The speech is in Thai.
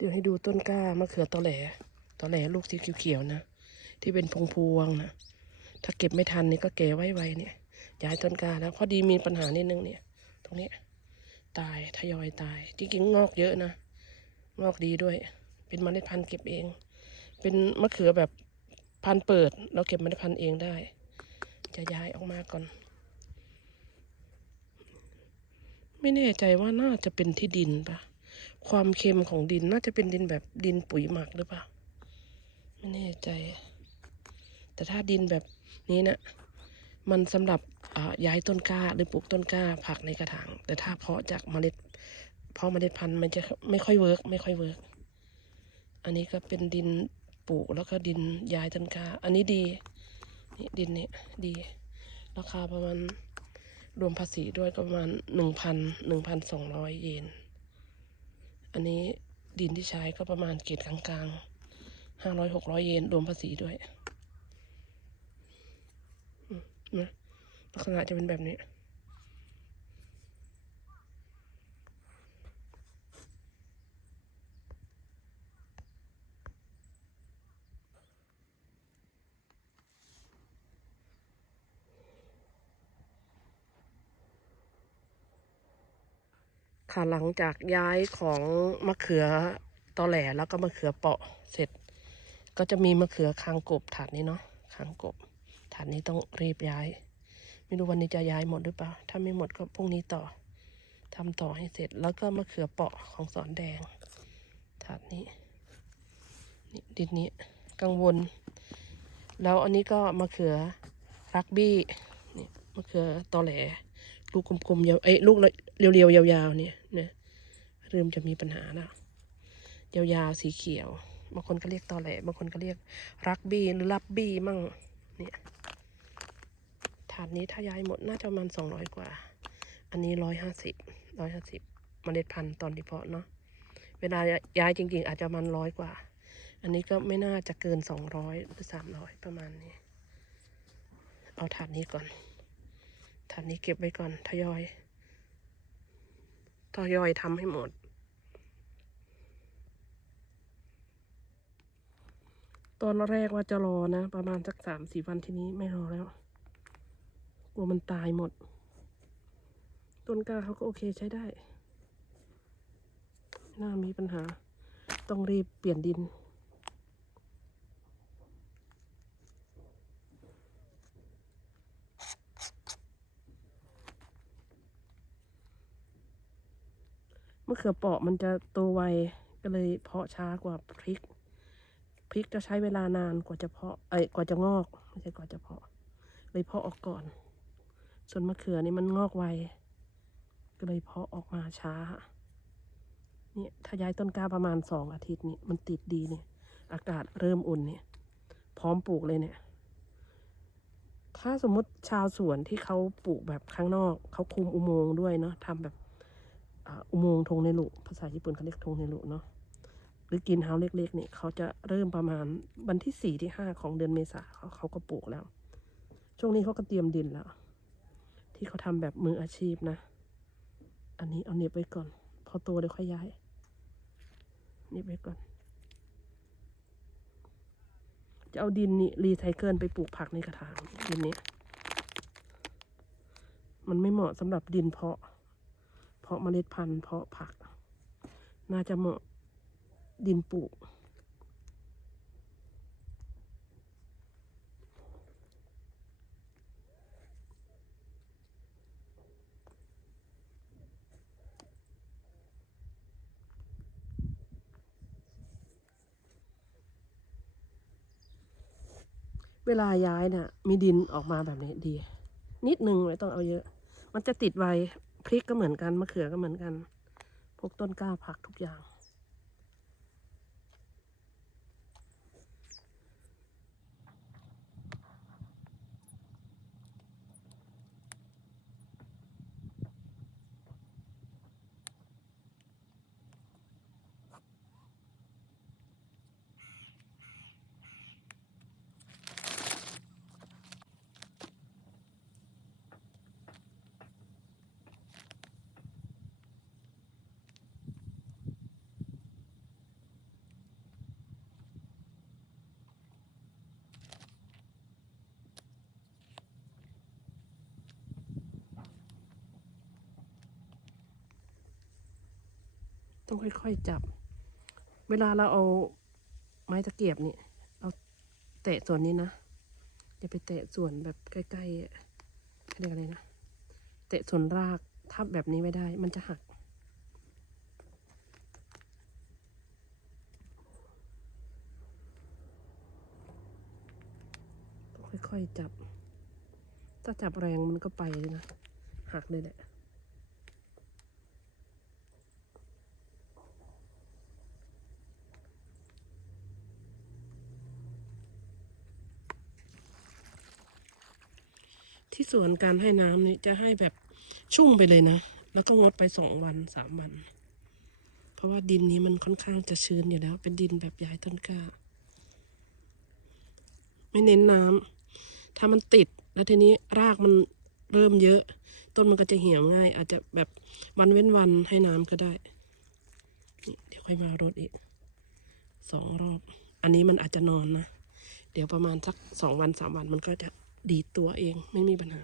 เดี๋ยวให้ดูต้นกล้ามะเขือตอแหลตอแหลลูกสีเขียวๆนะ ที่เป็นพวงพวงๆนะ ถ้าเก็บไม่ทันนี่ก็แก่ไว้ๆเนี่ย ย้ายต้นกล้าแล้วพอดีมีปัญหานิดนึงเนี่ย ตรงนี้ตายทยอยตาย จริงๆงอกเยอะนะ งอกดีด้วย เป็นมเมล็ดพันธุ์เก็บเอง เป็นมะเขือแบบพันเปิด เราเก็บมเมล็ดพันธุ์เองได้ จะย้ายออกมาก่อน ไม่แน่ใจว่าน่าจะเป็นที่ดินปะ ความเค็มของดินน่าจะเป็นดินแบบดินปุ๋ยหมักหรือเปล่า ไม่แน่ใจ แต่ถ้าดินแบบนี้นะมันสำหรับย้ายต้นกล้าหรือปลูกต้นกล้าผักในกระถาง แต่ถ้าเพาะจากเมล็ด เพาะเมล็ดพันธุ์มันจะไม่ค่อยเวิร์กไม่ค่อยเวิร์กอันนี้ก็เป็นดินปลูกแล้วก็ดินย้ายต้นกล้า อันนี้ดีนี่ดินนี้ดี ราคาประมาณรวมภาษีด้วยก็ประมาณหนึ่งพันหนึ่งพันสองร้อยเยน อันนี้ดินที่ใช้ก็ประมาณเกรดกลางๆห้าร้อยหกร้อยเยนรวมภาษีด้วยนะลักษณะจะเป็นแบบนี้ ค่ะหลังจากย้ายของมะเขือตอแหลแล้วก็มะเขือเปาะเสร็จ ก็จะมีมะเขือคางกบถาดนี้เนาะคางกบถาดนี้ต้องรีบย้าย ไม่รู้วันนี้จะย้ายหมดหรือเปล่า ถ้าไม่หมดก็พรุ่งนี้ต่อทำต่อให้เสร็จแล้วก็มะเขือเปาะของสอนแดงถาดนี้นี่ดินนี้กังวล แล้วอันนี้ก็มะเขือรักบี้นี่มะเขือตอแหลลูกกลมๆยาวเอ้ลูก เรียวๆยาวๆเนี่ยนะเริ่มจะมีปัญหาแล้วยาวๆสีเขียว บางคนก็เรียกตอแหลบางคนก็เรียกรักบี้หรือรับบี้มั่งเนี่ยถาดนี้ถ้าย้ายหมดน่าจะประมาณสองร้อยกว่า อันนี้ร้อยห้าสิบร้อยห้าสิบเมล็ดพันธุ์ตอนที่เพาะเนาะเวลาย้ายจริง ๆ อาจจะประมันร้อยกว่า อันนี้ก็ไม่น่าจะเกินสองร้อยหรือสามร้อยประมาณนี้ เอาถาดนี้ก่อนถาดนี้เก็บไว้ก่อนทยอย ทยอยทำให้หมด ตอนแรกว่าจะรอนะ ประมาณสักสามสี่วันทีนี้ไม่รอแล้ว กลัวมันตายหมด ต้นกล้าเขาก็โอเคใช้ได้ ไม่น่ามีปัญหา ต้องรีบเปลี่ยนดิน มะเขือเปราะมันจะโตไวก็เลยเพาะช้ากว่าพริก พริกจะใช้เวลานานกว่าจะเพาะเอ้ยกว่าจะงอกไม่ใช่กว่าจะเพาะ เลยเพาะออกก่อน ส่วนมะเขือนี่มันงอกไวก็เลยเพาะออกมาช้าเนี่ยถ้าย้ายต้นกล้าประมาณสองอาทิตย์นี่มันติดดีเนี่ย อากาศเริ่มอุ่นเนี่ย พร้อมปลูกเลยเนี่ย ถ้าสมมติชาวสวนที่เขาปลูกแบบข้างนอก เขาคุมอุโมงค์ด้วยเนาะทำแบบ อุโมงค์ทงในลุภาษาญี่ปุ่นเขาเรียกทงในลุเนาะหรือกินเฮาเล็กๆเนี่ยเขาจะเริ่มประมาณวันที่สี่ที่ห้าของเดือนเมษาเขาเขาก็ปลูกแล้ว ช่วงนี้เขาก็เตรียมดินแล้ว ที่เขาทำแบบมืออาชีพนะ อันนี้เอาเน็บไว้ก่อน พอโตเดี๋ยวค่อยย้ายเน็บไว้ก่อน จะเอาดินนี่รีไซเคิลไปปลูกผักในกระถางดินนี้ มันไม่เหมาะสำหรับดินเพาะ เพาะเมล็ดพันธุ์เพาะผัก น่าจะเหมาะดินปลูก เวลาย้ายน่ะ มีดินออกมาแบบนี้ดี นิดนึงไม่ต้องเอาเยอะ มันจะติดไว พริกก็เหมือนกันมะเขือก็เหมือนกัน พวกต้นกล้าผักทุกอย่าง ต้องค่อยๆจับ เวลาเราเอาไม้ตะเกียบนี่เอาแตะส่วนนี้นะอย่าไปแตะส่วนแบบใกล้ๆอะเรียกอะไรนะแตะส่วนรากทับแบบนี้ไม่ได้ มันจะหัก ค่อยๆจับ ถ้าจับแรงมันก็ไปเลยนะ หักเลยแหละ ที่สวนการให้น้ำนี่จะให้แบบชุ่มไปเลยนะ แล้วก็งดไปสองวันสามวัน เพราะว่าดินนี้มันค่อนข้างจะชื้นอยู่แล้ว เป็นดินแบบย้ายต้นกล้า ไม่เน้นน้ำถ้ามันติดแล้วทีนี้รากมันเริ่มเยอะ ต้นมันก็จะเหี่ยวง่าย อาจจะแบบวันเว้นวันให้น้ำก็ได้เดี๋ยวค่อยมารดอีกสองรอบ อันนี้มันอาจจะนอนนะ เดี๋ยวประมาณสักสองวันสามวันมันก็จะ ดีดตัวเองไม่มีปัญหา